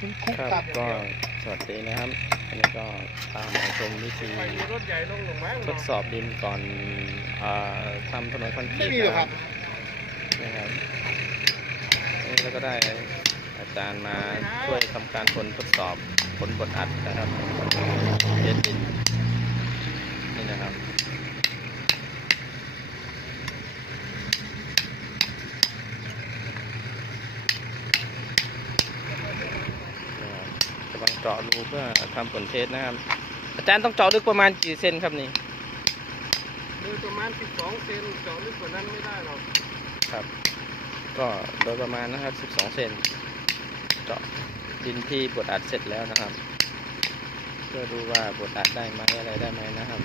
คุณคุกครับตับก็สวัสดีนะครับอันนี้ก็ตามมาชมวิธีไปมีรถใหญ่ลงหลงไม้ทดสอบดินก่อนอาทำถนนคอนกรีไม่ตมีหรอกครับนะครับนี่เราก็ได้อาจารย์มาช่วยทำการผลทดสอบผลบทอัดนะครับเย็นดินนี่นะครับนะครับกำลัง เจาะรูเพื่อทำผลเทสนะครับ อาจารย์ต้องเจาะลึกประมาณกี่เซนครับนี่โดยประมาณ 12 เซนเจาะลึกกว่านั้นไม่ได้หรอกครับ ก็โดยประมาณนะครับ 12 เซนเจาะดินที่บดอัดเสร็จแล้วนะครับ เพื่อดูว่าบดอัดได้ไหมอะไรได้ไหมนะครับ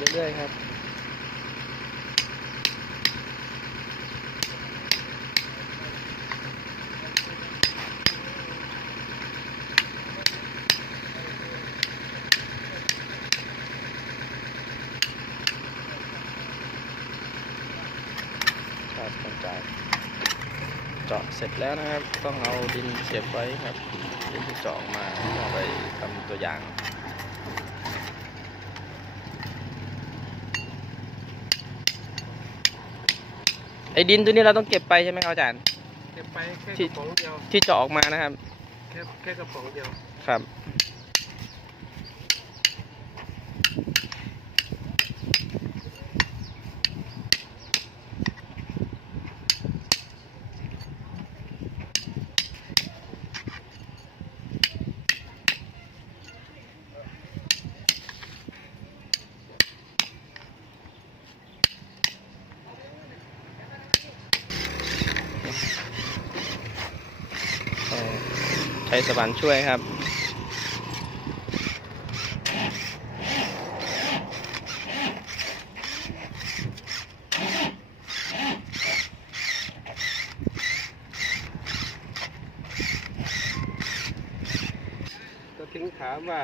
เรื่อยๆครับครับหลังจากเจาะเสร็จแล้วนะครับ ต้องเอาดินเก็บไว้ครับดินที่เจาะออกมาเอาไปทำตัวอย่าง ไอ้ดินตัวนี้เราต้องเก็บไปใช่ไหมครับอาจารย์ เก็บไปแค่ที่กระป๋องเดียวที่เจาะออกมานะครับ แค่แค่กระป๋องเดียวครับ ช้สว่านช่วยครับก็ถึงถามว่า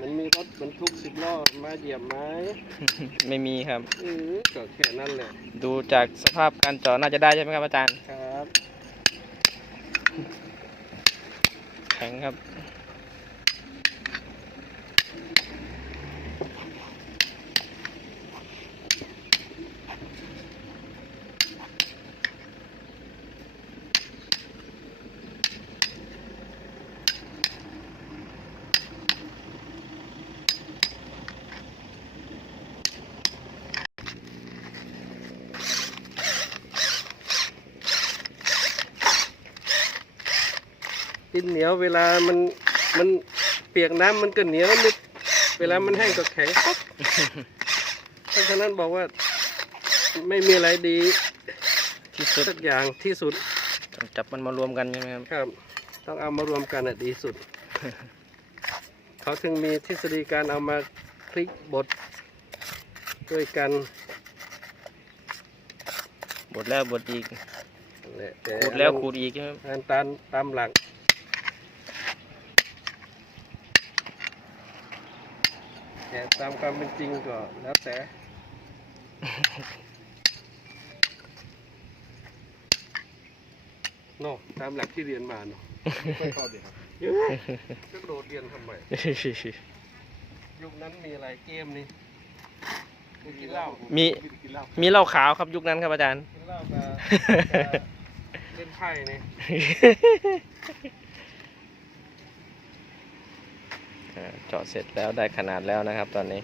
มันมีรถบรรทุกสิบล้อมาเหยียบไหมไม่มีครับเออก็แค่นั้นแหละ ดูจากสภาพการเจาะน่าจะได้ใช่ไหมครับอาจารย์ ครับ แข็งครับ ดินเหนียวเวลามันมันเปียกน้ำมันก็เหนียวนึกเวลามันแห้งก็แข็งป๊อกเพราะฉะนั้นบอกว่าไม่มีอะไรดีที่สุดสักอย่างที่สุดต้องจับมันมารวมกันใช่ไหมครับ ครับ ต้องเอามารวมกันอะดีสุด เขาถึงมีทฤษฎีการเอามาพลิกบทด้วยกันบดแล้วบดอีกแหละต่ขูดแล้วขูดอีกครับงานตามตามหลัก แต่ตามความเป็นจริงก็แล้วแต่โน่ตามหลักที่เรียนมาเนาะไม่เข้าเดี๋ยวครับเย้ยจะกระโดดเรียนทำไมยุคนั้นมีอะไรเกมนี่มีกินเหล้ามีกินเหล้ามีเหล้าขาวครับยุคนั้นครับอาจารย์กินเหล้ากับเล่นไพ่นี่ อ่า เจาะเสร็จแล้วได้ขนาดแล้วนะครับตอนนี้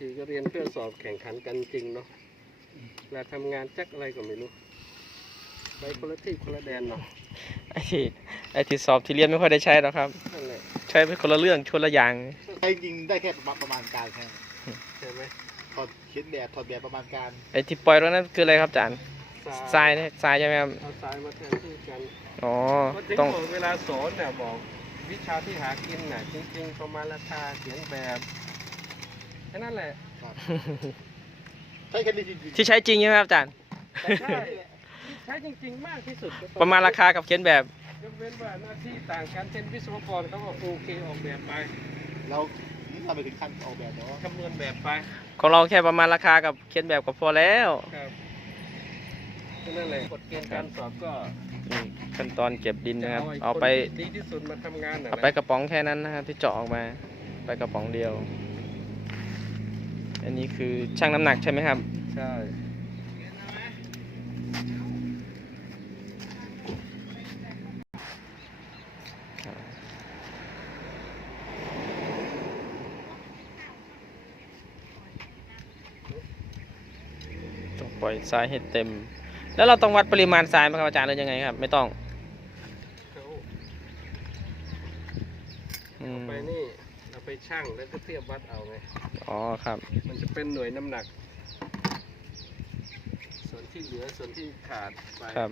ทีก็เรียนเพื่อสอบแข่งขันกันจริงเนาะเวลาทำงานจักอะไรก็ไม่รู้ ไปคนละที่คนละแดนเนาะไอ้ที่ไอ้ที่สอบที่เรียนไม่ค่อยได้ใช้หรอกครับ นั่นแหละใช้ไปคนละเรื่องคนละอย่าง ใช้จริงได้แค่ประมาณการแค่นั้นใช่ไหมถอดเขียนแบบถอดแบบประมาณการ ไอ้ที่ปล่อยตรงนั้นคืออะไรครับอาจารย์ทรายเนี่ยทรายใช่ไหมครับเอาทรายมาแทนที่กันอ๋อก็ถึงต้องบอกเวลาสอนเนี่ยบอกวิชาที่หากินน่ะจริง ๆ ประมาณราคาเขียนแบบ แค่นั้นแหละครับใช้แค่นี้จริงๆที่ใช้จริงใช่ไหมครับอาจารย์ แต่ใช่ที่ใช้จริง ๆ มากที่สุดก็ต้องประมาณราคากับเขียนแบบ ยกเว้นว่าหน้าที่ต่างกันเช่นวิศวกรเขาก็โอเคออกแบบไปเราทำไปถึงขั้นออกแบบเนาะคำนวณแบบไปของเราแค่ประมาณราคากับเขียนแบบก็พอแล้วครับแค่นั่นแหละกฎเกณฑ์การสอบก็นี่ขั้นตอนเก็บดินจะนะครับเอาเอาไอ้ไปคนที่ดีที่สุดมาทำงานน่ะเอาไปนะกระป๋องแค่นั้นนะครับที่เจาะออกมา ไปกระป๋องเดียว อันนี้คือช่างน้ำหนักใช่ไหมครับ ใช่ ต้องปล่อยทรายให้เต็ม แล้วเราต้องวัดปริมาณทรายไหมครับอาจารย์หรือยังไงครับ ไม่ต้องเขาอืเอามไปนี่ เอาไปชั่งแล้วก็เทียบวัดเอาไง อ๋อครับ มันจะเป็นหน่วยน้ำหนัก ส่วนที่เหลือส่วนที่ขาดไปครับ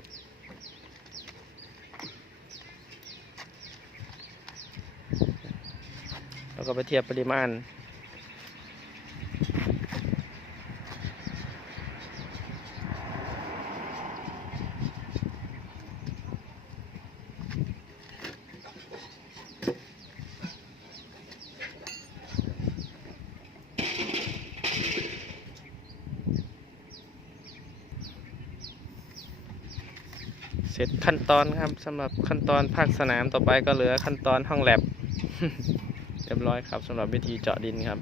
แล้วก็ไปเทียบปริมาณ สร็จขั้นตอนครับสำหรับขั้นตอนภาคสนามต่อไปก็เหลือขั้นตอนห้องแลบเรียบร้อยครับสำหรับวิธีเจาะดินครับ